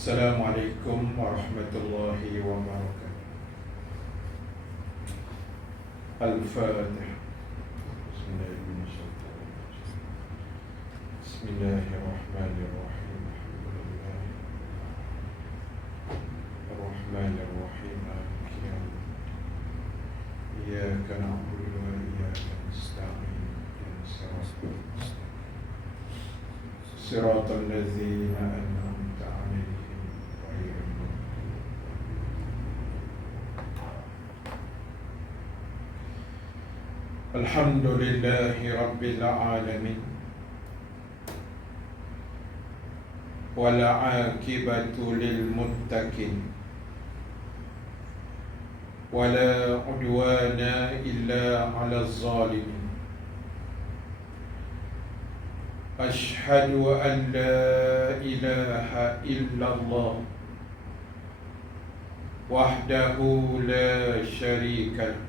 Assalamualaikum warahmatullahi wabarakatuh. Al-Fatihah. Bismillahirrahmanirrahim. Ar-Rahmanirrahim. Maliki yaumiddin. Iyyaka na'budu wa iyyaka nasta'in. Siratal ladzina an'amta 'alaihim ghairil maghdubi 'alaihim. Alhamdulillahi rabbil alamin. Wal 'aqibatu lil muttaqin. Wala 'udwana illa 'alaz zalimin. Ashhadu an la ilaha illallah wahdahu la syarika lahu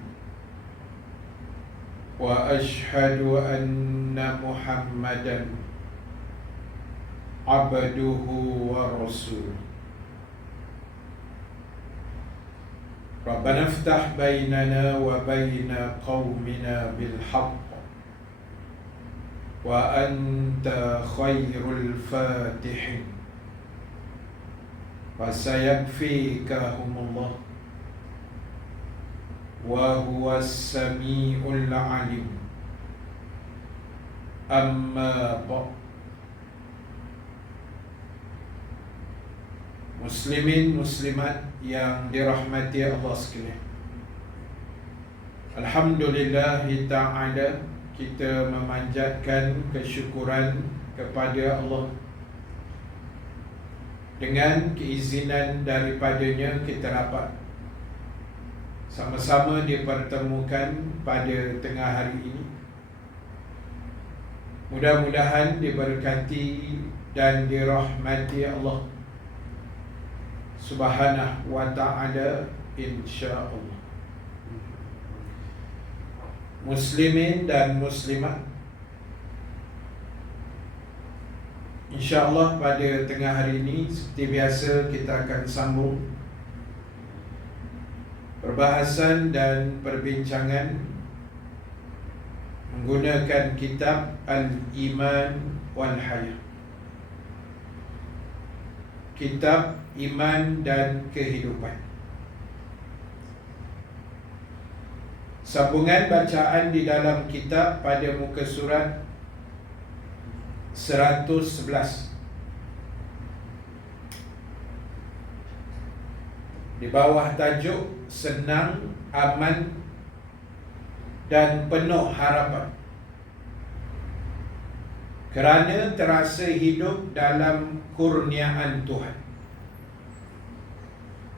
wa ashhadu anna Muhammadan abduhu wa rasuluh. Rabbana iftah bainana wa baina qaumina bil haqq wa anta khairul fatihin wa sayakfikahumullah wa huwas sami'ul alim. Amma ba'd. Muslimin muslimat yang dirahmati Allah sekalian, alhamdulillahi ta'ala, kita memanjatkan kesyukuran kepada Allah. Dengan keizinan daripadanya kita dapat sama-sama dipertemukan pada tengah hari ini. Mudah-mudahan diberkati dan dirahmati Allah Subhanahu wa ta'ala, insya-Allah. Muslimin dan muslimat, insya-Allah pada tengah hari ini seperti biasa kita akan sambung perbahasan dan perbincangan menggunakan kitab Al-Iman wal Hayah, kitab iman dan kehidupan. Sambungan bacaan di dalam kitab pada muka surat 111 di bawah tajuk senang, aman dan penuh harapan kerana terasa hidup dalam kurniaan Tuhan.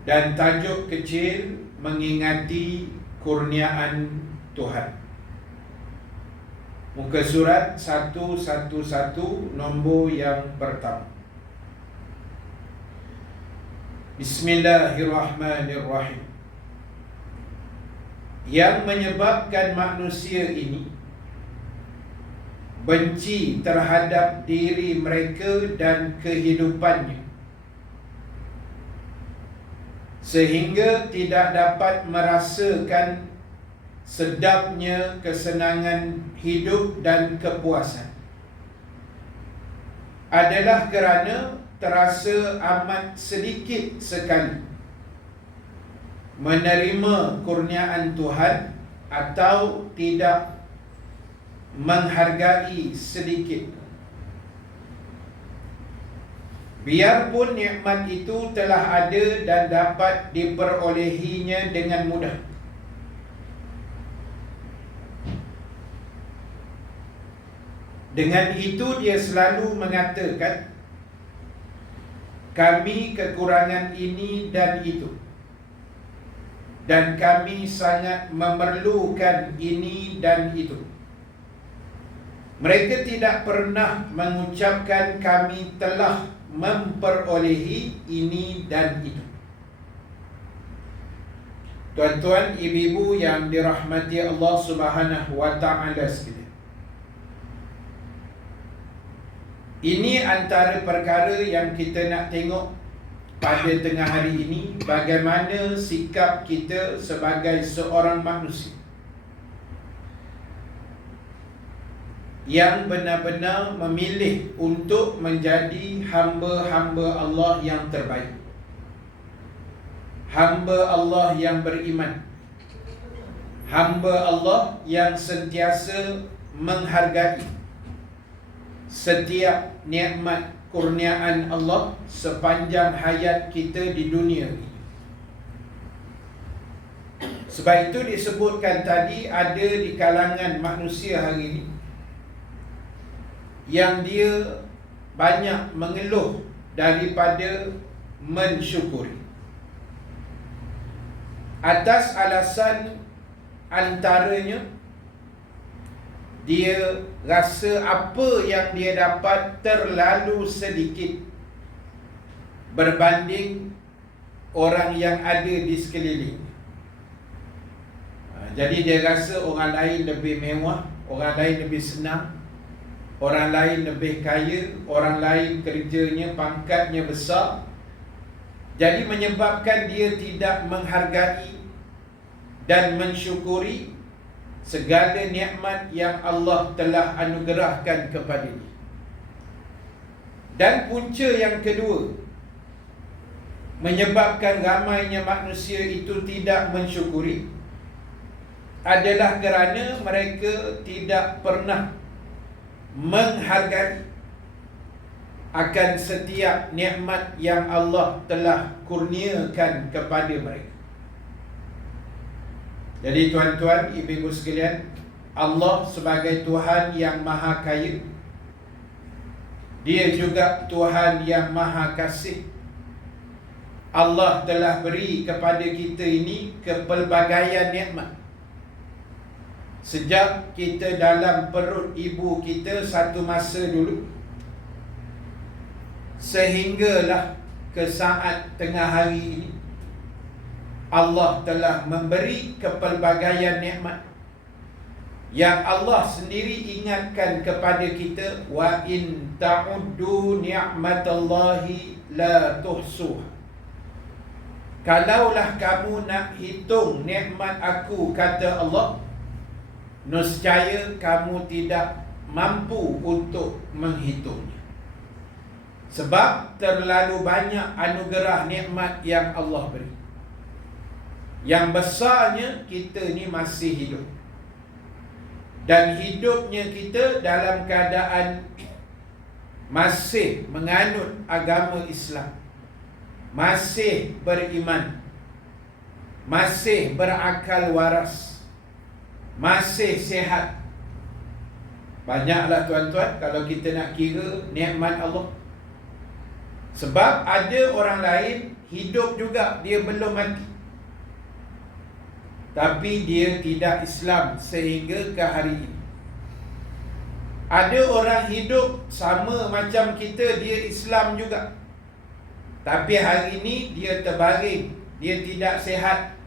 Dan tajuk kecil mengingati kurniaan Tuhan. Muka surat 111 nombor yang pertama. Bismillahirrahmanirrahim. Yang menyebabkan manusia ini benci terhadap diri mereka dan kehidupannya, sehingga tidak dapat merasakan sedapnya kesenangan hidup dan kepuasan, adalah kerana terasa amat sedikit sekali menerima kurniaan Tuhan atau tidak menghargai sedikit. Biarpun nikmat itu telah ada dan dapat diperolehinya dengan mudah, dengan itu dia selalu mengatakan, kami kekurangan ini dan itu, dan kami sangat memerlukan ini dan itu. Mereka tidak pernah mengucapkan kami telah memperolehi ini dan itu. Tuan-tuan, ibu-ibu yang dirahmati Allah Subhanahu wa ta'ala sekalian, ini antara perkara yang kita nak tengok pada tengah hari ini, bagaimana sikap kita sebagai seorang manusia yang benar-benar memilih untuk menjadi hamba-hamba Allah yang terbaik, hamba Allah yang beriman, hamba Allah yang sentiasa menghargai setiap nikmat kurniaan Allah sepanjang hayat kita di dunia ini. Sebab itu disebutkan tadi, ada di kalangan manusia hari ini yang dia banyak mengeluh daripada mensyukuri, atas alasan antaranya dia rasa apa yang dia dapat terlalu sedikit berbanding orang yang ada di sekeliling. Jadi dia rasa orang lain lebih mewah, orang lain lebih senang, orang lain lebih kaya, orang lain kerjanya, pangkatnya besar. Jadi menyebabkan dia tidak menghargai dan mensyukuri segala nikmat yang Allah telah anugerahkan kepada dia. Dan punca yang kedua menyebabkan ramainya manusia itu tidak mensyukuri adalah kerana mereka tidak pernah menghargai akan setiap nikmat yang Allah telah kurniakan kepada mereka. Jadi tuan-tuan, ibu-ibu sekalian, Allah sebagai Tuhan yang Maha Kaya, Dia juga Tuhan yang Maha Kasih. Allah telah beri kepada kita ini kepelbagaian nikmat. Sejak kita dalam perut ibu kita satu masa dulu, sehinggalah ke saat tengah hari ini, Allah telah memberi kepelbagaian nikmat yang Allah sendiri ingatkan kepada kita, wa in ta'uddu ni'matallahi la tuhsuha. Kalaulah kamu nak hitung nikmat aku, kata Allah, nescaya kamu tidak mampu untuk menghitungnya. Sebab terlalu banyak anugerah nikmat yang Allah beri. Yang besarnya kita ni masih hidup, dan hidupnya kita dalam keadaan masih menganut agama Islam, masih beriman, masih berakal waras, masih sihat. Banyaklah tuan-tuan kalau kita nak kira nikmat Allah. Sebab ada orang lain hidup juga, dia belum mati, tapi dia tidak Islam sehingga ke hari ini. Ada orang hidup sama macam kita, dia Islam juga, tapi hari ini dia terbaring, dia tidak sihat.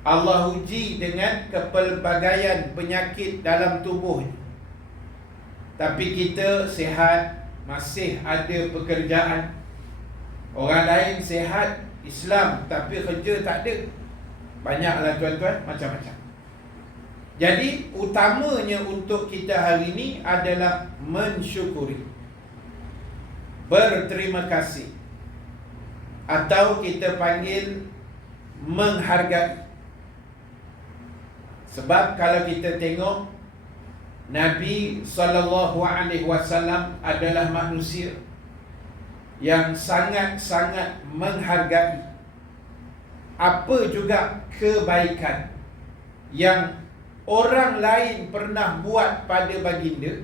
Allah uji dengan kepelbagaian penyakit dalam tubuhnya. Tapi kita sihat, masih ada pekerjaan. Orang lain sihat, Islam, tapi kerja tak ada. Banyaklah tuan-tuan, macam-macam. Jadi utamanya untuk kita hari ini adalah mensyukuri, berterima kasih, atau kita panggil menghargai. Sebab kalau kita tengok, Nabi SAW adalah manusia yang sangat-sangat menghargai apa juga kebaikan yang orang lain pernah buat pada baginda.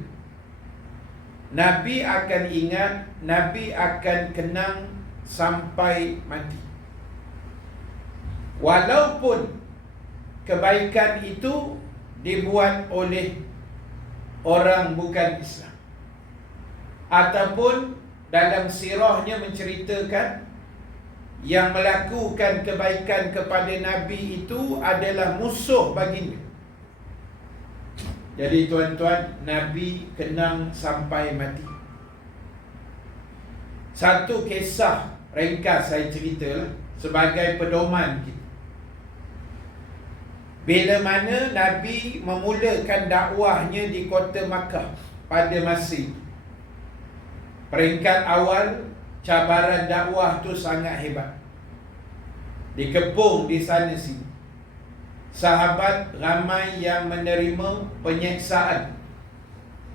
Nabi akan ingat, Nabi akan kenang sampai mati. Walaupun kebaikan itu dibuat oleh orang bukan Islam, ataupun dalam sirahnya menceritakan yang melakukan kebaikan kepada Nabi itu adalah musuh baginda. Jadi tuan-tuan, Nabi kenang sampai mati. Satu kisah ringkas saya cerita lah, sebagai pedoman kita. Bila mana Nabi memulakan dakwahnya di kota Makkah pada masa itu, peringkat awal cabaran dakwah tu sangat hebat, dikepung di sana sini. Sahabat ramai yang menerima penyiksaan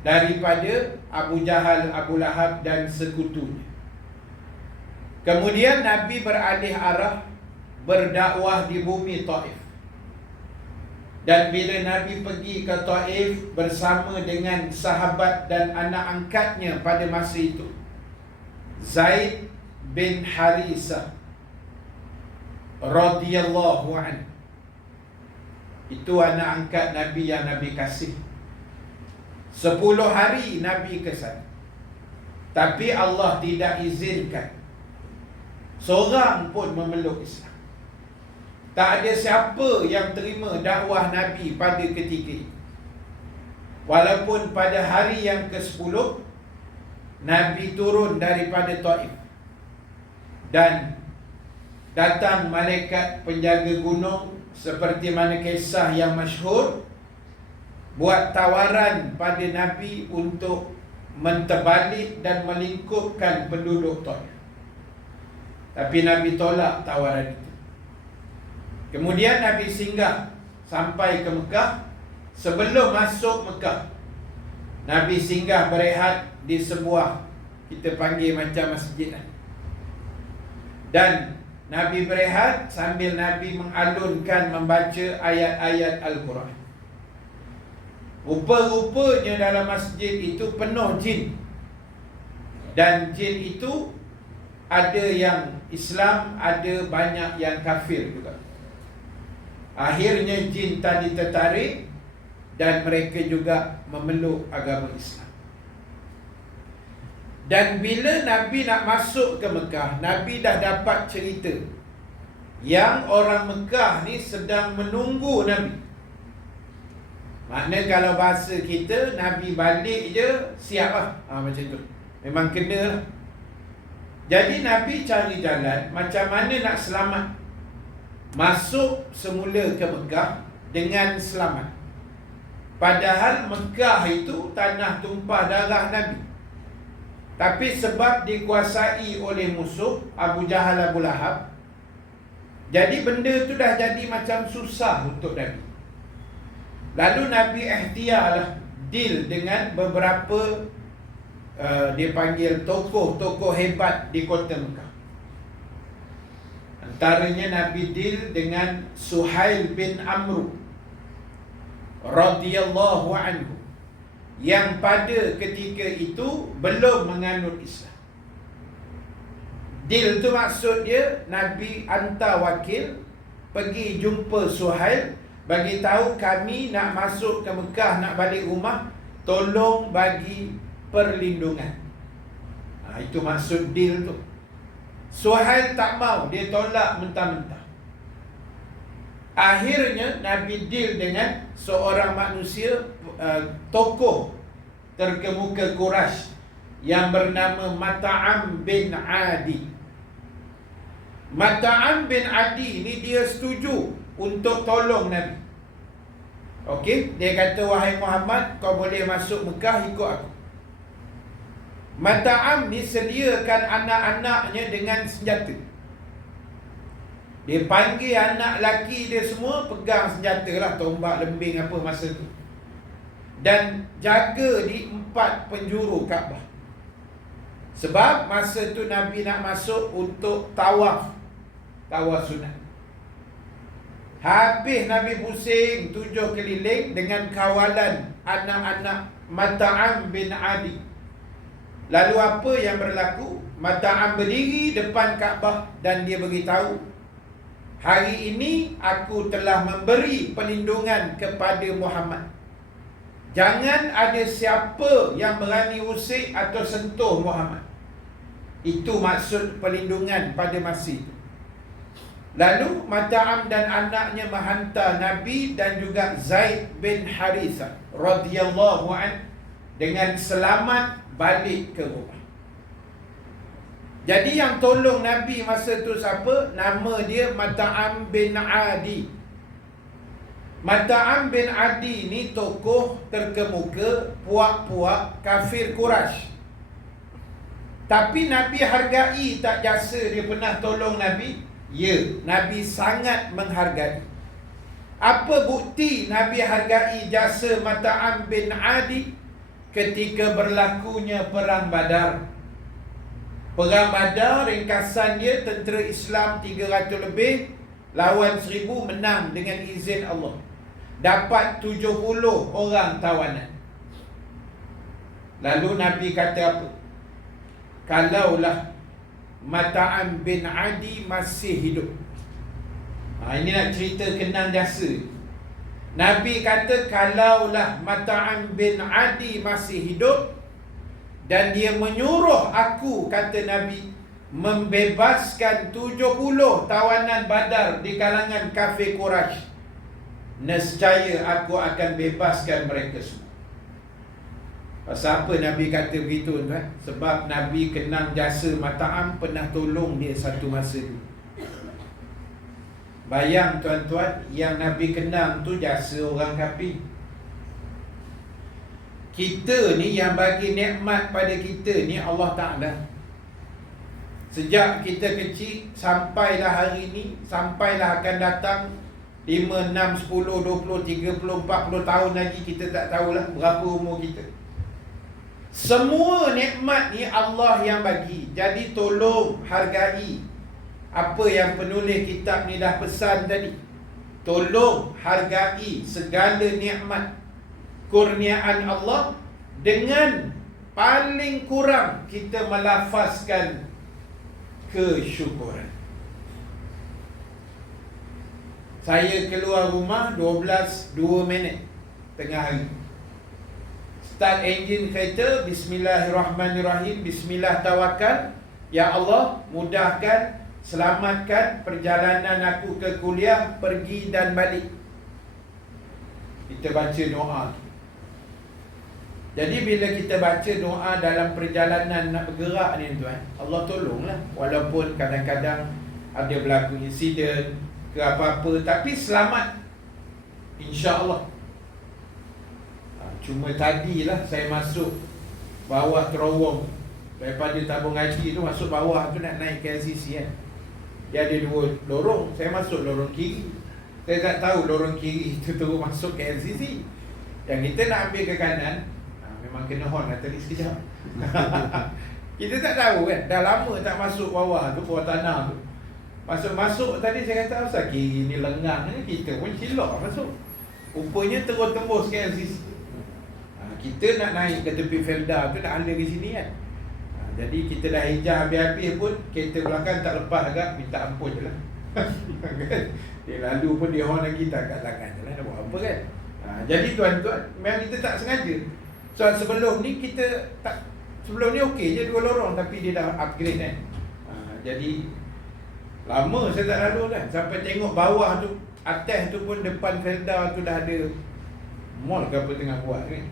daripada Abu Jahal, Abu Lahab dan sekutunya. Kemudian Nabi beralih arah berdakwah di bumi Taif. Dan bila Nabi pergi ke Taif bersama dengan sahabat dan anak angkatnya pada masa itu, Zaid bin Harisah radhiyallahu anhu, itu anak angkat Nabi yang Nabi kasih. 10 hari Nabi ke sana, tapi Allah tidak izinkan seorang pun memeluk Islam. Tak ada siapa yang terima dakwah Nabi pada ketika itu. Walaupun pada hari yang ke-10 Nabi turun daripada Taif dan datang malaikat penjaga gunung, seperti mana kisah yang masyhur, buat tawaran pada Nabi untuk menterbalik dan melingkupkan penduduk Taif. Tapi Nabi tolak tawaran itu. Kemudian Nabi singgah sampai ke Mekah. Sebelum masuk Mekah, Nabi singgah berehat di sebuah, kita panggil macam masjid, dan Nabi berehat sambil Nabi mengalunkan membaca ayat-ayat Al-Quran. Rupa-rupanya dalam masjid itu penuh jin. Dan jin itu ada yang Islam, ada banyak yang kafir juga. Akhirnya jin tadi tertarik dan mereka juga memeluk agama Islam. Dan bila Nabi nak masuk ke Mekah, Nabi dah dapat cerita yang orang Mekah ni sedang menunggu Nabi. Makna kalau bahasa kita, Nabi balik je siap lah, macam tu. Memang kena lah. Jadi Nabi cari jalan macam mana nak selamat, masuk semula ke Mekah dengan selamat. Padahal Mekah itu tanah tumpah darah Nabi. Tapi sebab dikuasai oleh musuh Abu Jahal, Abu Lahab, jadi benda tu dah jadi macam susah untuk Nabi. Lalu Nabi ikhtiarlah deal dengan beberapa dia panggil tokoh-tokoh hebat di kota Mekah. Antaranya Nabi deal dengan Suhail bin Amr radhiyallahu anhu, yang pada ketika itu belum menganut Islam. Deal tu maksud dia, Nabi hantar wakil pergi jumpa Suhail, bagi tahu kami nak masuk ke Mekah, nak balik rumah, tolong bagi perlindungan. Itu maksud deal tu. Suhail tak mau, dia tolak mentah-mentah. Akhirnya Nabi deal dengan seorang manusia, tokoh terkemuka Quraisy yang bernama Mat'am bin Adi. Mat'am bin Adi ni dia setuju untuk tolong Nabi. Okey, dia kata, wahai Muhammad, kau boleh masuk Mekah, ikut aku. Mat'am ni sediakan anak-anaknya dengan senjata. Dia panggil anak laki dia semua pegang senjata lah, tombak, lembing apa masa tu, dan jaga di 4 penjuru Kaabah. Sebab masa tu Nabi nak masuk untuk tawaf sunat. Habis Nabi pusing 7 keliling dengan kawalan anak-anak Mat'am bin Adi. Lalu apa yang berlaku? Mat'am berdiri depan Kaabah dan dia beritahu, hari ini aku telah memberi perlindungan kepada Muhammad. Jangan ada siapa yang berani usik atau sentuh Muhammad. Itu maksud perlindungan pada masa itu. Lalu Mat'am dan anaknya menghantar Nabi dan juga Zaid bin Harisah radhiyallahu anhu dengan selamat balik ke rumah. Jadi yang tolong Nabi masa tu siapa? Nama dia Mata'am bin Adi. Mata'am bin Adi ni tokoh terkemuka puak-puak kafir Quraisy. Tapi Nabi hargai tak jasa dia pernah tolong Nabi? Ya, Nabi sangat menghargai. Apa bukti Nabi hargai jasa Mata'am bin Adi? Ketika berlakunya Perang Badar. Perang Badar, ringkasan dia, tentera Islam 300 lebih lawan 1000, menang dengan izin Allah. Dapat 70 orang tawanan. Lalu Nabi kata apa? Kalaulah Mata'am bin Adi masih hidup. Ini nak cerita kenang jasa. Nabi kata kalaulah Mata'am bin Adi masih hidup dan dia menyuruh aku, kata Nabi, membebaskan 70 tawanan Badar di kalangan kafir Quraisy, nescaya aku akan bebaskan mereka semua. Pasal apa Nabi kata begitu, tuan? Sebab Nabi kenang jasa Mata'am pernah tolong dia satu masa tu. Bayang tuan-tuan, yang Nabi kenang tu jasa orang kafir. Kita ni yang bagi nikmat pada kita ni Allah Ta'ala. Sejak kita kecil sampailah hari ni, sampailah akan datang 5, 6, 10, 20, 30, 40 tahun lagi, kita tak tahulah berapa umur kita. Semua nikmat ni Allah yang bagi. Jadi tolong hargai apa yang penulis kitab ni dah pesan tadi. Tolong hargai segala nikmat kurniaan Allah. Dengan paling kurang kita melafazkan kesyukuran. Saya keluar rumah 2 minit tengah hari. Start enjin kereta, bismillahirrahmanirrahim, bismillah tawakal. Ya Allah, mudahkan, selamatkan perjalanan aku ke kuliah, pergi dan balik. Kita baca doa. Jadi bila kita baca doa dalam perjalanan nak bergerak ni tuan, Allah tolonglah. Walaupun kadang-kadang ada berlaku insiden ke apa-apa, tapi selamat, insya-Allah. Cuma tadilah saya masuk bawah terowong daripada tabung haji tu, masuk bawah tu nak naik ke LCC kan. Dia ada 2 lorong, saya masuk lorong kiri. Saya tak tahu lorong kiri itu terus masuk ke LCC. Yang kita nak ambil ke kanan, memang kena horn lah tadi sekejap. Kita tak tahu kan, dah lama tak masuk bawah tu, bawah tanah tu. Masuk tadi saya kata, asal kiri ni lengang ni, kita pun silap masuk. Rupanya terus tembus ke LCC. Kita nak naik ke tepi Felda tu, nak ala ke sini kan. Jadi kita dah hijau habis-habis pun, kereta belakang tak lepas agak, minta ampun je lah. Dia lalu pun dia horn lagi, tak kat je lah, nak buat apa kan. Jadi tuan-tuan, memang kita tak sengaja. So sebelum ni kita tak, sebelum ni okey je 2 lorong, tapi dia dah upgrade kan. Jadi lama saya tak lalu kan. Sampai tengok bawah tu, atas tu pun depan Felda tu dah ada mall ke apa tengah buat kan.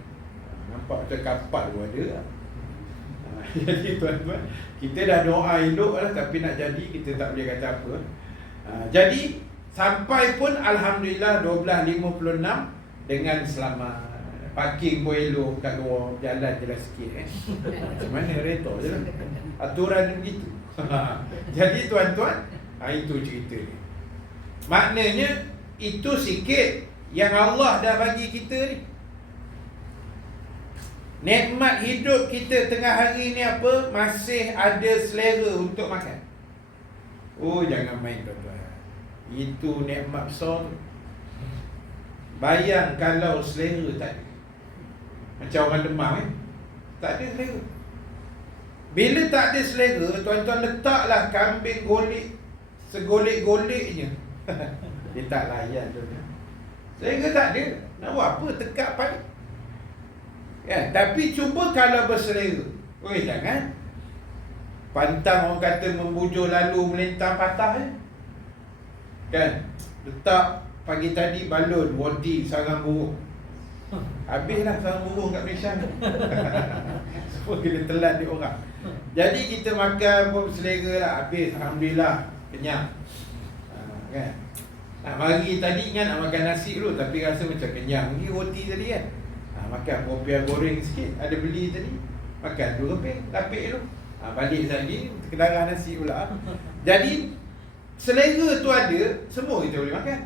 Nampak macam kapal pun ada. Jadi tuan-tuan, kita dah doa elok lah, tapi nak jadi kita tak boleh kata apa. Jadi sampai pun Alhamdulillah 12.56 dengan selamat. Parking pun elok kat luar, jalan jelas sikit kan. Macam mana retor je lah, aturan begitu. Jadi tuan-tuan, itu cerita ni. Maknanya itu sikit yang Allah dah bagi kita ni. Nikmat hidup kita tengah hari ni apa? Masih ada selera untuk makan. Oh, jangan main tuan-tuan. Itu nikmat besar tu. Bayang kalau selera tak ada. Macam orang demam kan? Tak ada selera. Bila tak ada selera, tuan-tuan letaklah kambing golek, segolek-goleknya. Dia tak layan tuan-tuan. Selera tak ada. Nak buat apa? Tekak pahit. Kan? Tapi cuba kalau berselera. Oi, jangan. Pantang orang kata membujur lalu melintang patah kan? Letak pagi tadi balon body sarang burung. Habislah sarang burung kat Malaysia. Semua kena telan dia orang. Jadi kita makan pun selera lah, habis Alhamdulillah kenyang. Kan? Nak mari tadi ingat nak makan nasi dulu, tapi rasa macam kenyang. Ni roti tadi kan, makan popiah goreng sikit, ada beli tadi, makan 2 keping, lapik dulu, balik lagi kedarah nasi pula. Jadi selera tu ada, semua kita boleh makan.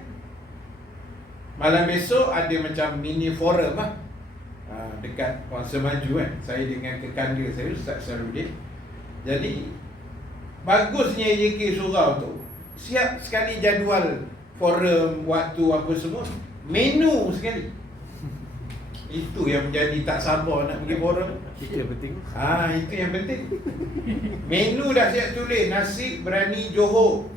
Malam besok ada macam mini forum lah, dekat Wangsa Maju kan. Saya dengan kekanda saya, Ustaz Sarudin. Jadi bagusnya JK Surau tu, siap sekali jadual forum, waktu apa semua, menu sekali. Itu yang menjadi tak sabar nak pergi forum. Itu yang penting. Itu yang penting. Menu dah siap tulis, nasi berani Johor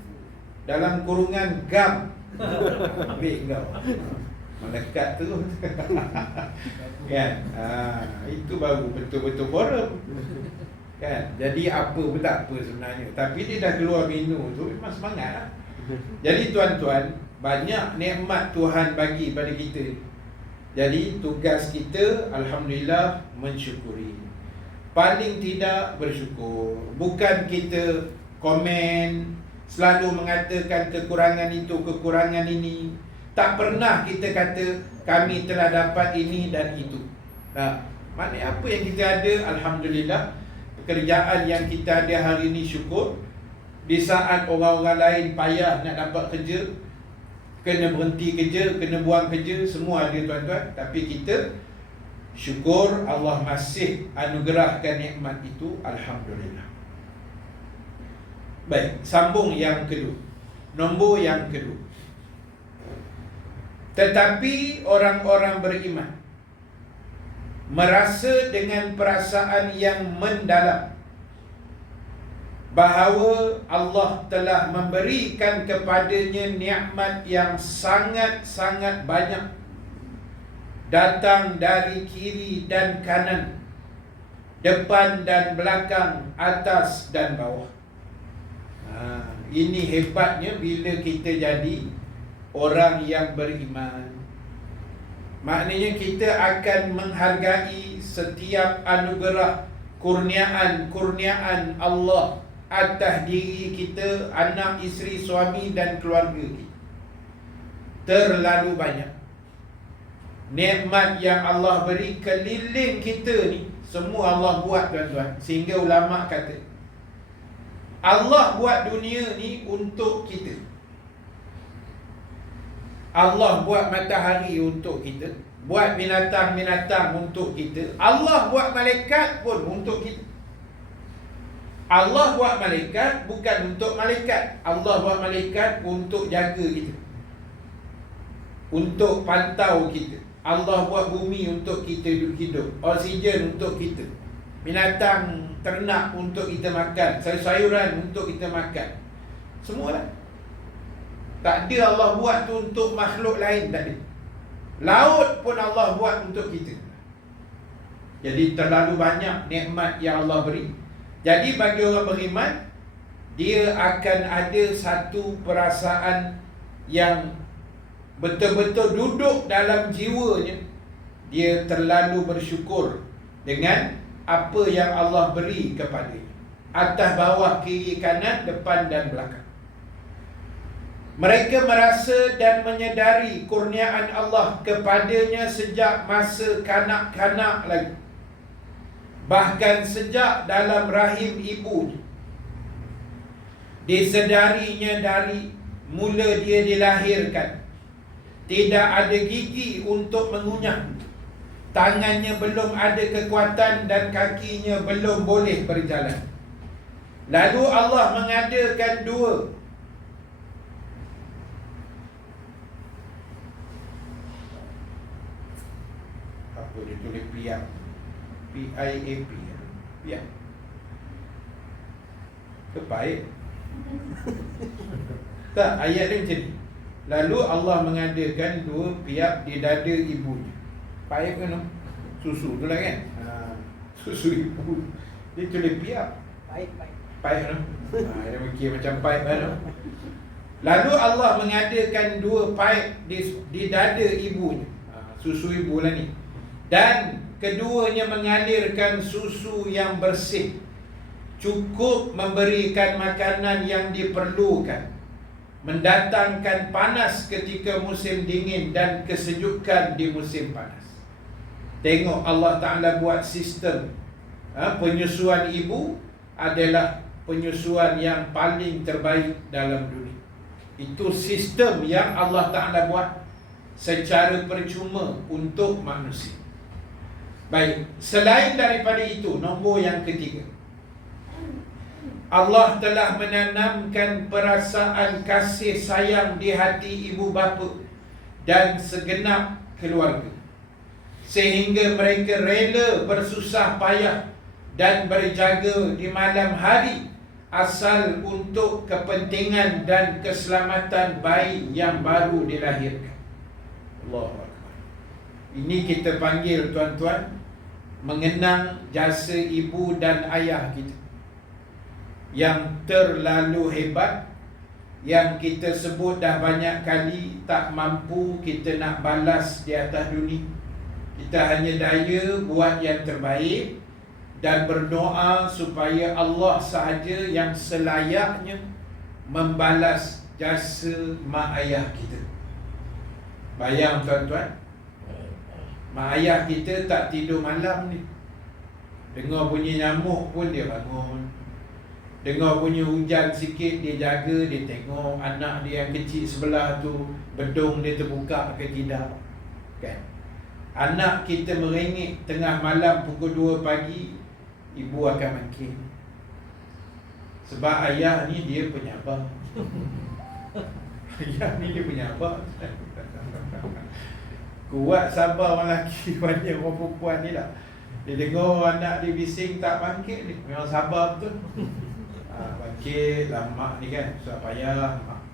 dalam kurungan gam. Ambil kau, melekat tu. Kan? Itu baru betul-betul forum. Kan? Jadi apa pun tak apa sebenarnya, tapi dia dah keluar menu tu, memang semangat lah. Jadi tuan-tuan, banyak nikmat Tuhan bagi pada kita. Jadi tugas kita, Alhamdulillah, mensyukuri. Paling tidak bersyukur. Bukan kita komen, selalu mengatakan kekurangan itu, kekurangan ini. Tak pernah kita kata kami telah dapat ini dan itu. Maknanya apa yang kita ada, Alhamdulillah. Pekerjaan yang kita ada hari ini, syukur. Di saat orang-orang lain payah nak dapat kerja, kena berhenti kerja, kena buang kerja, semua ada tuan-tuan. Tapi kita syukur Allah masih anugerahkan nikmat itu, Alhamdulillah. Baik, sambung yang kedua. Nombor yang kedua. Tetapi orang-orang beriman merasa dengan perasaan yang mendalam bahawa Allah telah memberikan kepadanya nikmat yang sangat-sangat banyak, datang dari kiri dan kanan, depan dan belakang, atas dan bawah. Ini hebatnya bila kita jadi orang yang beriman. Maknanya kita akan menghargai setiap anugerah, kurniaan Allah atas diri kita, anak, isteri, suami dan keluarga kita. Terlalu banyak nikmat yang Allah beri keliling kita ni. Semua Allah buat tuan-tuan. Sehingga ulama kata Allah buat dunia ni untuk kita. Allah buat matahari untuk kita, buat binatang-binatang untuk kita. Allah buat malaikat pun untuk kita. Allah buat malaikat bukan untuk malaikat. Allah buat malaikat untuk jaga kita, untuk pantau kita. Allah buat bumi untuk kita hidup, oksigen untuk kita, binatang ternak untuk kita makan, sayur-sayuran untuk kita makan. Semualah. Tak ada Allah buat tu untuk makhluk lain, tak ada. Laut pun Allah buat untuk kita. Jadi terlalu banyak nikmat yang Allah beri. Jadi bagi orang beriman, dia akan ada satu perasaan yang betul-betul duduk dalam jiwanya. Dia terlalu bersyukur dengan apa yang Allah beri kepadanya, atas, bawah, kiri, kanan, depan dan belakang. Mereka merasa dan menyedari kurniaan Allah kepadanya sejak masa kanak-kanak lagi, bahkan sejak dalam rahim ibunya. Disedarinya dari mula dia dilahirkan, tidak ada gigi untuk mengunyah, tangannya belum ada kekuatan dan kakinya belum boleh berjalan. Lalu Allah mengadakan dua dia tulis piap, P-I-A-P, piap kebaik. Tak, ayat dia macam ni. Lalu Allah mengadakan dua piap di dada ibunya. Paip kan, susu tu lah kan, susu ibu. Dia tulis piap, paip kan, dia fikir macam paip kan. Lalu Allah mengadakan dua paip di dada ibunya, susu ibu lah ni. Dan keduanya mengalirkan susu yang bersih cukup memberikan makanan yang diperlukan, mendatangkan panas ketika musim dingin dan kesejukan di musim panas. Tengok Allah Ta'ala buat sistem penyusuan ibu adalah penyusuan yang paling terbaik dalam dunia. Itu sistem yang Allah Ta'ala buat secara percuma untuk manusia. Baik, selain daripada itu, nombor yang ketiga, Allah telah menanamkan perasaan kasih sayang di hati ibu bapa dan segenap keluarga, sehingga mereka rela bersusah payah dan berjaga di malam hari asal untuk kepentingan dan keselamatan bayi yang baru dilahirkan. Allahu Akbar. Ini kita panggil, tuan-tuan, mengenang jasa ibu dan ayah kita yang terlalu hebat, yang kita sebut dah banyak kali, tak mampu kita nak balas di atas dunia. Kita hanya daya buat yang terbaik dan berdoa supaya Allah sahaja yang selayaknya membalas jasa mak ayah kita. Bayang, tuan-tuan, mak ayah kita tak tidur malam ni, dengar bunyi nyamuk pun dia bangun, dengar bunyi hujan sikit dia jaga, dia tengok anak dia yang kecil sebelah tu bedung dia terbuka ke tidak, kan? Anak kita merengek tengah malam pukul 2 pagi, ibu akan makin. Sebab ayah ni dia penyabar. Ayah ni dia penyabar. Kuat sabar orang lelaki banyak orang perempuan ni lah. Dia dengar anak dia bising tak bangkit ni, memang sabar betul. Bangkit lah mak ni kan, susah payah mak.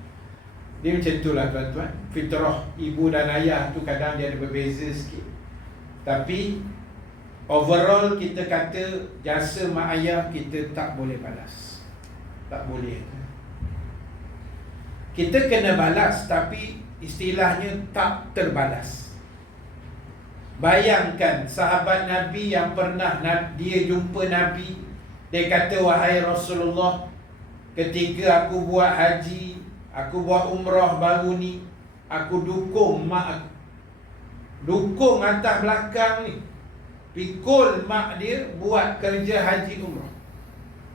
Dia macam tu lah, tuan-tuan. Fitrah ibu dan ayah tu kadang dia ada berbeza sikit, tapi overall kita kata jasa mak ayah kita tak boleh balas. Tak boleh. Kita kena balas, tapi istilahnya tak terbalas. Bayangkan sahabat Nabi yang pernah dia jumpa Nabi, dia kata, wahai Rasulullah, ketika aku buat haji, aku buat umrah baru ni, aku dukung mak aku, dukung atas belakang ni, pikul mak dia buat kerja haji umrah.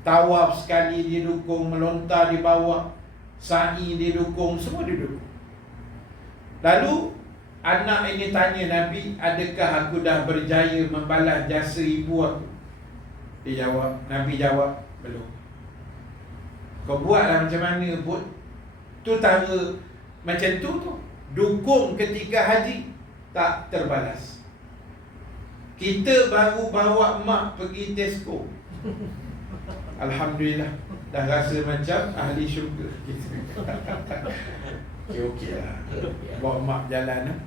Tawaf sekali dia dukung, melontar di bawah, sa'i dia dukung, semua dia dukung. Lalu anak ini tanya Nabi, adakah aku dah berjaya membalas jasa ibu aku? Dia jawab, Nabi jawab, belum. Kau buatlah macam mana pun, tu tara macam tu dukung ketika haji tak terbalas. Kita baru bawa mak pergi Tesco, alhamdulillah, dah rasa macam ahli syurga. Okey lah, bawa mak jalan.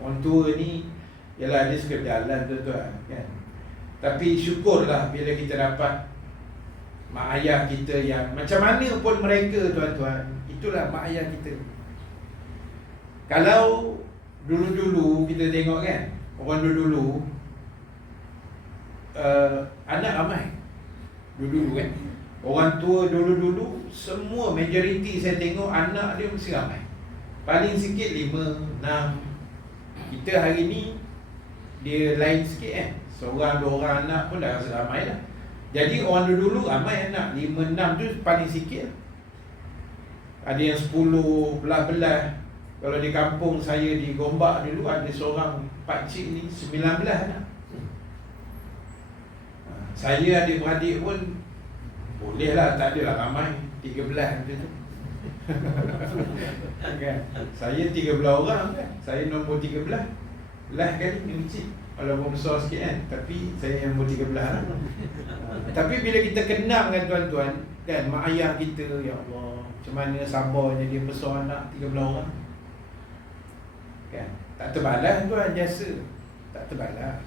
Orang tua ni, yalah dia suka berjalan tuan-tuan, kan? Tapi syukurlah bila kita dapat mak ayah kita yang macam mana pun mereka, tuan-tuan, itulah mak ayah kita. Kalau dulu-dulu kita tengok kan, orang dulu-dulu anak ramai. Dulu-dulu kan, orang tua dulu-dulu semua majoriti saya tengok anak dia mesti ramai. Paling sikit 5, 6. Kita hari ni dia lain sikit kan, seorang 2 orang anak pun dah rasa ramai dah. Jadi orang dulu ramai anak, 5, 6 tu paling sikit lah. Ada yang 10, belah-belah. Kalau di kampung saya di Gombak dulu, ada seorang pakcik ni 19 anak. Saya adik-beradik pun boleh lah, tak adalah ramai, 13 macam tu. Kan? Saya 13 orang kan, saya nombor 13 lah kan, yang kecil. Walaupun besar sikit kan, tapi saya yang nombor 13 lah. Tapi bila kita kenal dengan tuan-tuan kan, mak ayah kita, ya Allah, macam mana sabarnya dia besar anak 13 orang kan, tak terbalas tuan jasa, tak terbalas.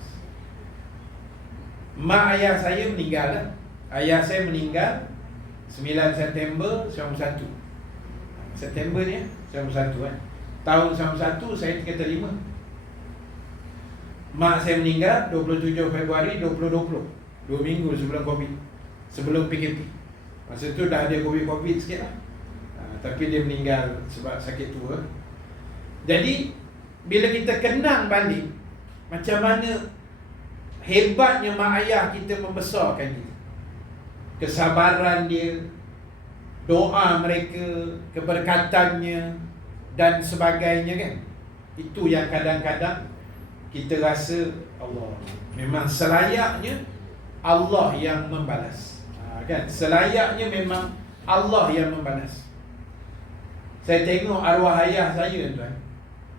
Mak ayah saya meninggal lah. Ayah saya meninggal 9 September 91. September ni 91 kan. Tahun 91 saya tingkat terima. Mak saya meninggal 27 Februari 2020, 2 minggu sebelum Covid. sebelum PKP. Masa tu dah ada COVID sikit lah. Tapi dia meninggal sebab sakit tua. Jadi bila kita kenang balik macam mana hebatnya mak ayah kita membesarkan kita, kesabaran dia, doa mereka, keberkatannya dan sebagainya kan. Itu yang kadang-kadang kita rasa Allah memang selayaknya Allah yang membalas, kan? Selayaknya memang Allah yang membalas. Saya tengok arwah ayah saya tuan,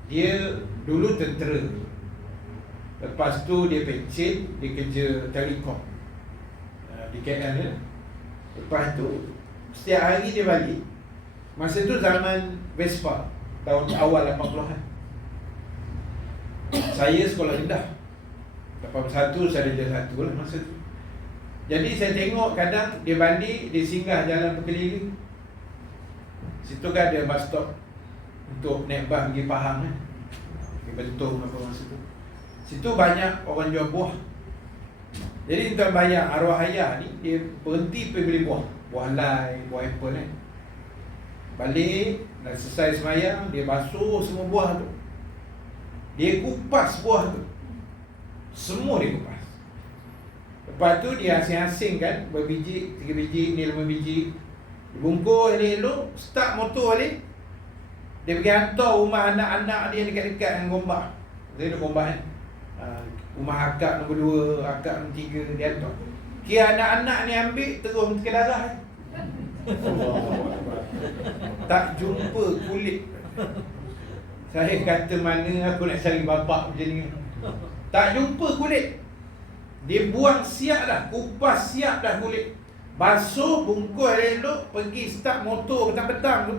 dia dulu tentera. Lepas tu dia pencet, dia kerja telekom di KL ni. Lepas tu setiap hari dia balik. Masa tu zaman Vespa, tahun awal 80-an. Saya sekolah rendah 81, saya darjah 1 lah masa tu. Jadi saya tengok kadang dia balik, dia singgah jalan berkeliling. Situ kan ada bus stop untuk naik bas pergi Pahang kan, pergi Bentong apa masa tu. Situ banyak orang jual buah. Jadi tuan bayang arwah ayah ni, dia berhenti pergi beli buah, buah lai, buah apple kan. Balik, dah selesai semayang, dia basuh semua buah tu, dia kupas buah tu, semua dia kupas. Lepas tu dia asing-asing kan, berbiji, 3 biji, ni 5 biji, bungkus elok-elok, start motor balik. Dia pergi hantar rumah anak-anak dia dekat-dekat dengan Gombak. Saya duduk Gombak kan, rumah akak nombor 2, akak nombor 3, dia hantar. Kira anak-anak ni ambil terus ke darah kan. Tak jumpa kulit. Saya kata mana aku nak cari bapak macam ni. Tak jumpa kulit. Dia buang siap dah, kupas siap dah kulit, basuh, bungkus elok, pergi start motor petang-petang tu,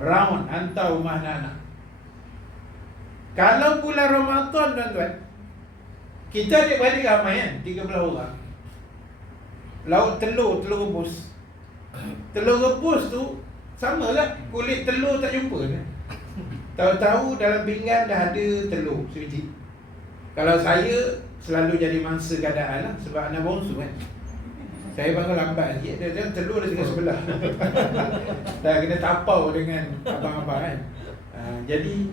round hantar rumah anak-anak. Kalau bulan Ramadan tuan-tuan, kita adik-beradik ramai kan, 13 orang. Lauk telur rebus. Telur rebus tu sama lah, kulit telur tak jumpa kan. Tahu-tahu dalam pinggan dah ada telur sebiji. Kalau saya selalu jadi mangsa keadaan lah, sebab anak bongsu kan. Saya bangun lambat sikit, dia telur dia tinggal sebelah. Dah kena tapau dengan abang-abang kan. Jadi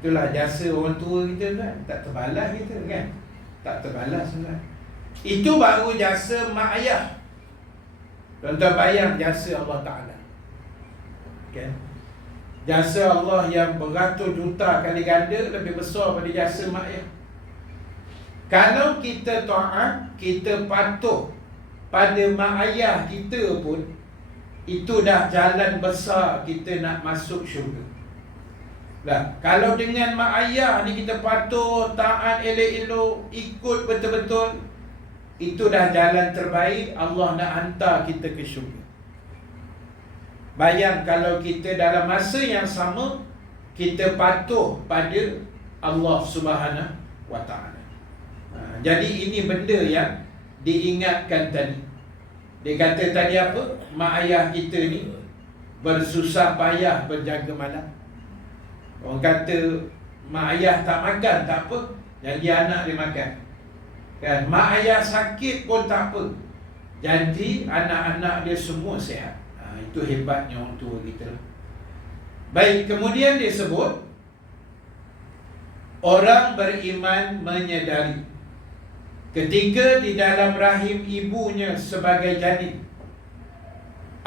itulah jasa orang tua kita kan, tak terbalas kita kan. Tak terbalas sebenarnya. Itu baru jasa mak ayah. Tuan-tuan bayang jasa Allah Ta'ala kan? Jasa Allah yang beratus juta kali ganda lebih besar pada jasa mak ayah. Kalau kita taat, kita patuh pada mak ayah kita pun, itu dah jalan besar kita nak masuk syurga. Lah, kalau dengan mak ayah ni kita patuh, taat elok-elok, ikut betul-betul, itu dah jalan terbaik Allah nak hantar kita ke syurga. Bayang kalau kita dalam masa yang sama kita patuh pada Allah Subhanahu wa Ta'ala. Jadi ini benda yang diingatkan tadi. Dia kata tadi apa? Mak ayah kita ni bersusah payah berjaga malam. Orang kata mak ayah tak makan, tak apa, janji anak dia makan kan. Mak ayah sakit pun tak apa, janji anak-anak dia semua sihat. Itu hebatnya orang tua kita. Baik, kemudian dia sebut orang beriman menyedari ketika di dalam rahim ibunya sebagai janin,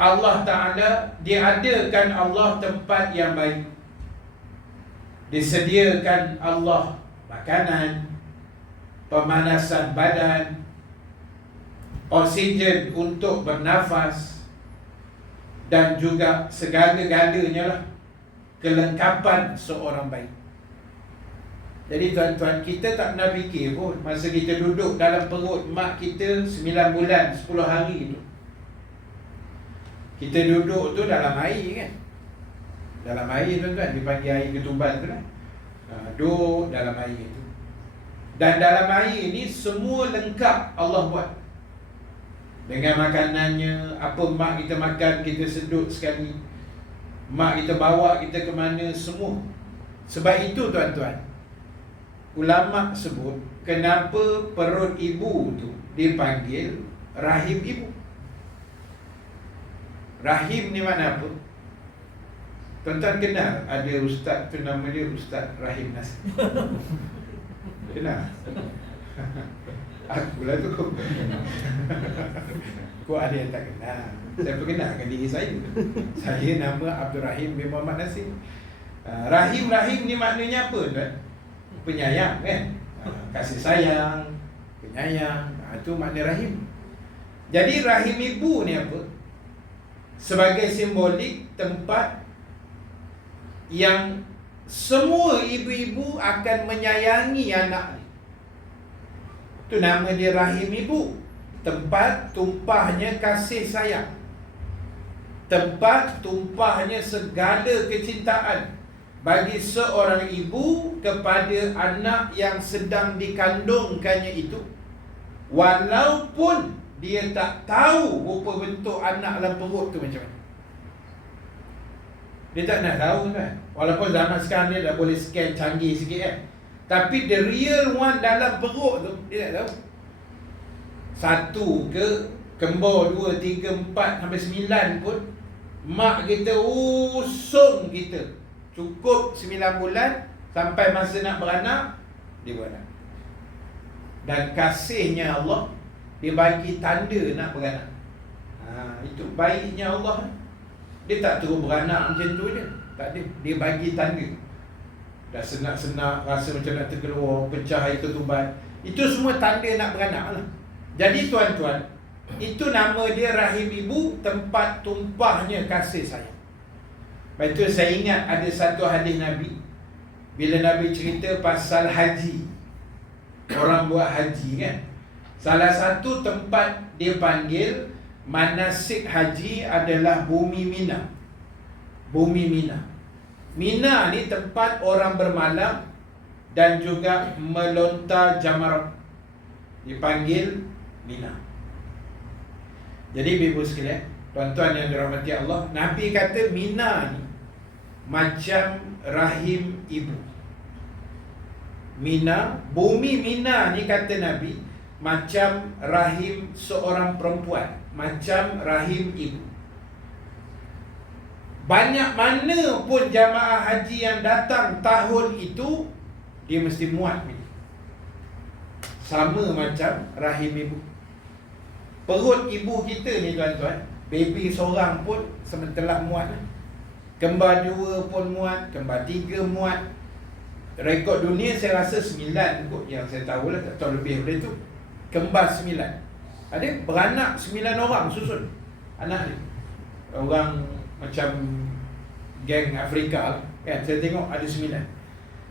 Allah Ta'ala diadakan Allah tempat yang baik, disediakan Allah makanan, pemanasan badan, oksigen untuk bernafas, dan juga segala-galanya lah kelengkapan seorang bayi. Jadi tuan-tuan, kita tak pernah fikir pun masa kita duduk dalam perut mak kita 9 bulan 10 hari tu, kita duduk tu dalam air kan. Dalam air tuan-tuan, dipanggil air ketuban tu kan. Duduk dalam air tu. Dan dalam air ni semua lengkap Allah buat. Dengan makanannya, apa mak kita makan, kita sedut sekali. Mak kita bawa kita ke mana, semua. Sebab itu tuan-tuan, ulama sebut kenapa perut ibu tu dipanggil rahim ibu. Rahim ni makna apa? Tuan-tuan kenal ada ustaz tu nama dia Ustaz Rahim Nasir? Kenal? Akulah tu. Kau ada yang tak kenal. Saya perkenalkan diri saya. Saya nama Abdul Rahim bin Muhammad Nasir. Rahim ni maknanya apa tuan? Penyayang kan? Kasih sayang, penyayang. Itu makna rahim. Jadi rahim ibu ni apa? Sebagai simbolik tempat yang semua ibu-ibu akan menyayangi anak ni. Itu nama dia rahim ibu. Tempat tumpahnya kasih sayang, tempat tumpahnya segala kecintaan bagi seorang ibu kepada anak yang sedang dikandungkannya itu, walaupun dia tak tahu rupa bentuk anak dalam perut tu macam mana. Dia tak nak tahu kan. Walaupun zaman sekarang dia dah boleh scan canggih sikit kan, tapi the real one dalam perut tu dia tak tahu. Satu ke, kembar, 2, 3, 4 sampai 9 pun mak kita usung kita cukup 9 bulan sampai masa nak beranak, dia beranak. Dan kasihnya Allah, dia bagi tanda nak beranak. Itu baiknya Allah. Dia tak terus beranak macam tu je. Tak ada. Dia bagi tanda. Dah senak-senak, rasa macam nak terkeluar, pecah air ketuban. Itu semua tanda nak beranak lah. Jadi tuan-tuan, itu nama dia rahim ibu, tempat tumpahnya kasih sayang. Lepas tu saya ingat ada satu hadis Nabi, bila Nabi cerita pasal haji, orang buat haji kan, salah satu tempat dia panggil manasik haji adalah bumi Mina. Bumi Mina. Mina ni tempat orang bermalam dan juga melontar jamarat, dipanggil Mina. Jadi ibu sekalian, tuan-tuan yang dirahmati Allah, Nabi kata Mina ni macam rahim ibu. Mina, bumi Mina ni kata Nabi macam rahim seorang perempuan, macam rahim ibu. Banyak mana pun jamaah haji yang datang tahun itu, dia mesti muat ni. Sama macam rahim ibu. Perut ibu kita ni tuan-tuan, baby seorang pun sementelah muat. Kembar 2 pun muat, kembar 3 muat. Rekod dunia saya rasa 9 kot yang saya tahu lah, tak tahu lebih daripada tu. Kembar 9. Ada beranak 9 orang susun anak ni. Orang macam geng Afrika kan, saya tengok ada 9.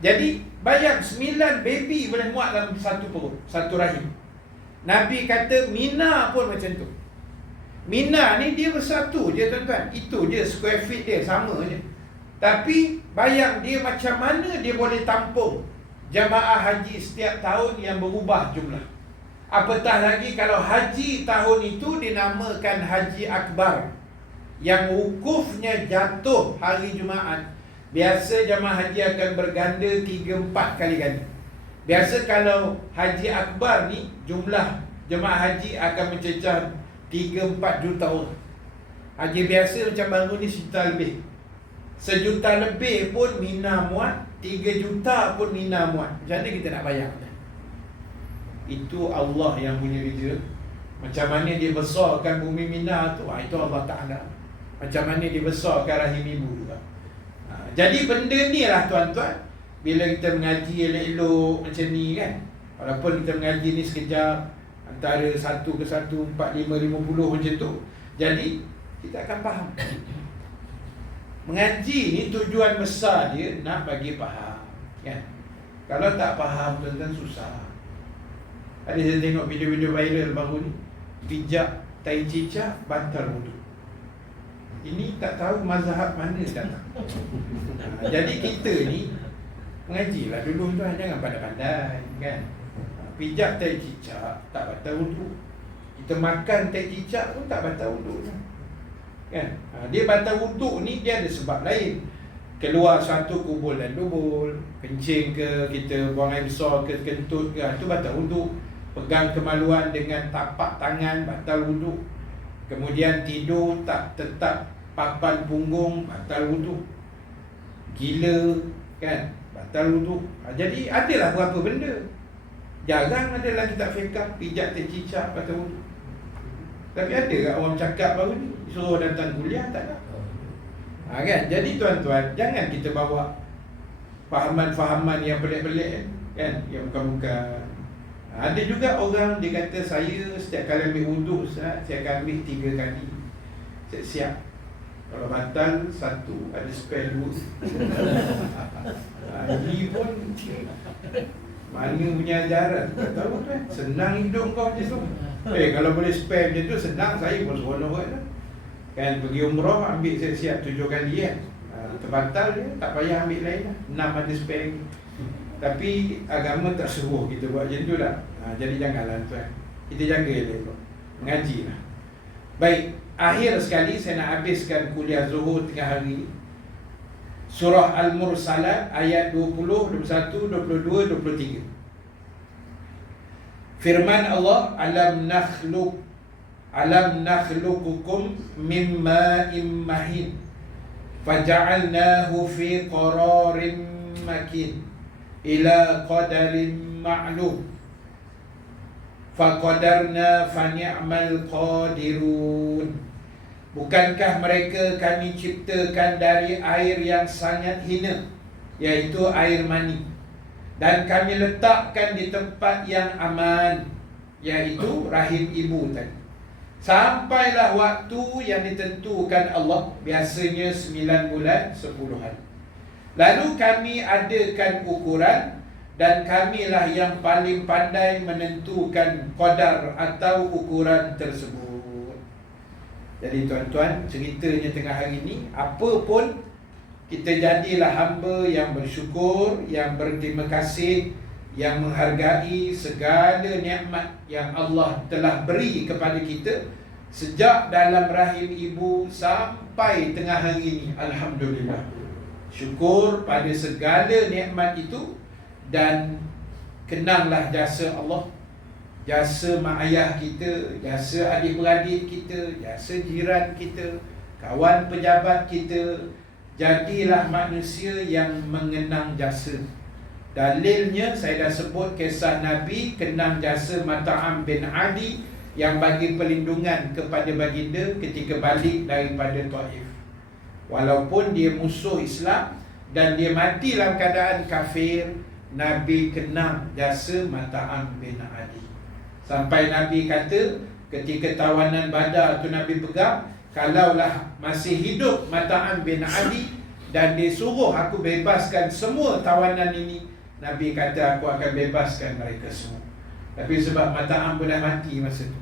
Jadi bayang 9 baby boleh muat dalam satu perut, satu rahim. Nabi kata Mina pun macam tu. Mina ni dia bersatu je tuan-tuan. Itu je square feet dia, sama je. Tapi bayang dia macam mana dia boleh tampung jamaah haji setiap tahun yang berubah jumlah. Apatah lagi kalau haji tahun itu dinamakan Haji Akbar, yang wukufnya jatuh hari Jumaat. Biasa jamaah haji akan berganda 3-4 kali ganda. Biasa kalau Haji Akbar ni, jumlah jemaah haji akan mencecah 3-4 juta orang. Haji biasa macam baru ni 1 juta lebih. 1 juta lebih pun Mina muat, 3 juta pun Mina muat. Macam mana kita nak bayang? Itu Allah yang punya kerja. Macam mana dia besarkan bumi Mina tu, itu Allah Ta'ala. Macam mana dia besarkan rahim ibu juga. Jadi benda ni lah tuan-tuan, bila kita mengaji elok-elok macam ni kan, walaupun kita mengaji ni sekejap, antara 1 ke 1, 4, 5, 50 macam tu, jadi kita akan faham. Mengaji ni tujuan besar dia nak bagi faham kan? Kalau tak faham tuan-tuan susah. Ada saya tengok video-video viral baru ni, pijak tai cicak bantal wudu. Ini tak tahu mazhab mana datang. Jadi kita ni mengajilah dulu tuan, jangan pandai-pandai kan. Pijak tai cicak tak batal wudu. Kita makan tai cicak pun tak batal wudu kan. Dia batal wudu ni dia ada sebab lain. Keluar satu kubul dan dubul, kencing ke, kita buang air besar ke, kentut ke, itu batal wudu. pegang kemaluan dengan tapak tangan, batal wuduk. Kemudian tidur tak tetap papan punggung, batal wuduk. Gila, kan, batal wuduk. Jadi adalah berapa benda. Jarang ada dalam kitab fiqh pijak tercicak batal wuduk. Tapi ada tak orang cakap baru ni, suruh datang kuliah, tak ada. Kan? Jadi tuan-tuan, jangan kita bawa fahaman-fahaman yang pelik-pelik, kan, yang bukan-bukan. Ada juga orang dia kata, saya setiap kali ambil wuduk, saya akan ambil 3 kali. Siap-siap. Kalau batal, 1, ada spare 2. Ini pun mana punya ajaran, tak tahu kan. Senang hidup kau macam tu. Kalau boleh spare macam tu, senang, saya pun seronok kan. Kan, pergi umrah, ambil siap-siap 7 kali kan. Terbatal je, tak payah ambil lain lah. 6 ada spare. Tapi agama tak suruh kita buat macam tu lah. Jadi janganlah tuan, kita jaga elok, mengaji lah. Baik, akhir sekali saya nak habiskan kuliah Zuhur tengah hari. Surah Al-Mursalat ayat 20, 21, 22, 23. Firman Allah, Alam nakhluqukum min ma'in mahin faja'alnahu fi qararin makin ila qadarin ma'lum faqadarna fani'mal qadirun. Bukankah mereka kami ciptakan dari air yang sangat hina, iaitu air mani, dan kami letakkan di tempat yang aman, iaitu rahim ibu tadi. Sampailah waktu yang ditentukan Allah, biasanya 9 bulan 10 hari. Lalu kami adakan ukuran, dan kamilah yang paling pandai menentukan qadar atau ukuran tersebut. Jadi tuan-tuan, ceritanya tengah hari ini, apa pun kita jadilah hamba yang bersyukur, yang berterima kasih, yang menghargai segala nikmat yang Allah telah beri kepada kita sejak dalam rahim ibu sampai tengah hari ini. Alhamdulillah, syukur pada segala nikmat itu, dan kenanglah jasa Allah, jasa mak ayah kita, jasa adik-beradik kita, jasa jiran kita, kawan pejabat kita. Jadilah manusia yang mengenang jasa. Dalilnya saya dah sebut kisah Nabi kenang jasa Mat'am bin Adi yang bagi perlindungan kepada baginda ketika balik daripada Taif. Walaupun dia musuh Islam dan dia mati dalam keadaan kafir, Nabi kenang jasa Mat'am bin Adi. Sampai Nabi kata ketika tawanan Badar tu Nabi pegang, kalaulah masih hidup Mat'am bin Adi dan dia suruh aku bebaskan semua tawanan ini, Nabi kata aku akan bebaskan mereka semua. Tapi sebab Mat'am pun dah mati masa tu.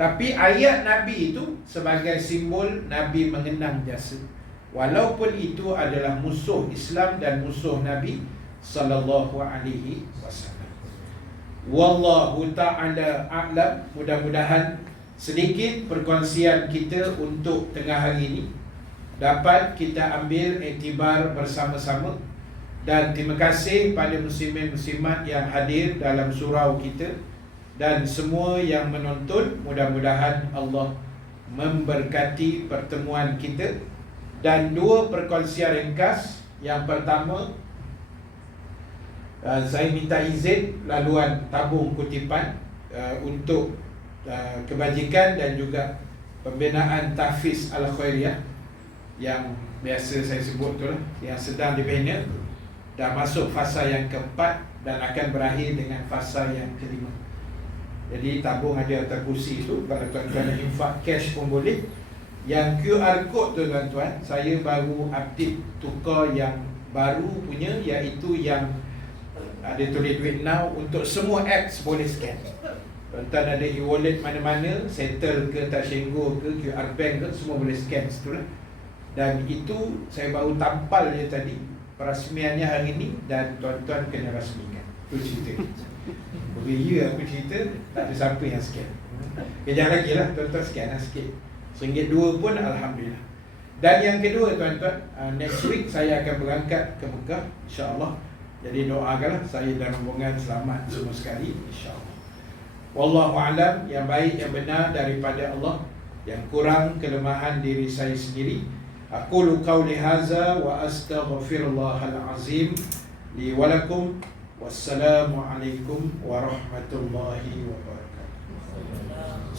Tapi ayat Nabi itu sebagai simbol Nabi mengenang jasa, walaupun itu adalah musuh Islam dan musuh Nabi sallallahu alaihi wasallam. Wallahu ta'ala a'lam. Mudah-mudahan sedikit perkongsian kita untuk tengah hari ini dapat kita ambil iktibar bersama-sama. Dan terima kasih pada muslimin muslimat yang hadir dalam surau kita dan semua yang menonton. Mudah-mudahan Allah memberkati pertemuan kita. Dan 2 perkongsian ringkas. Yang pertama, saya minta izin laluan tabung kutipan untuk kebajikan dan juga pembinaan Tahfiz Al-Khairiyah yang biasa saya sebut tu lah, yang sedang dibina, dah masuk fasa yang keempat dan akan berakhir dengan fasa yang kelima. Jadi tabung ada atas kursi tu, kalau tuan-tuan nak infak cash pun boleh. Yang QR code tu tuan-tuan, saya baru update tukar yang baru punya, iaitu yang ada tulis duit now. Untuk semua apps boleh scan. Tuan-tuan ada e-wallet mana-mana, settle ke, Tashengo ke, QR Bank ke, semua boleh scan situ lah. Dan itu saya baru tampal je tadi, perasmiannya hari ni, dan tuan-tuan kena rasmikan. Itu cerita. Ya aku cerita, tak ada siapa yang scan. Kejap lagi lah tuan-tuan scan lah sikit. RM1.2 pun Alhamdulillah. Dan yang kedua tuan-tuan, next week saya akan berangkat ke Mekah, insyaAllah. Jadi doakanlah saya dan rombongan selamat semua sekali, insyaAllah. Wallahu alam, yang baik yang benar daripada Allah, yang kurang kelemahan diri saya sendiri. Aqulu qawli hadza wa astaghfirullahal azim li wa lakum. Wassalamu alaikum warahmatullahi wabarakatuh.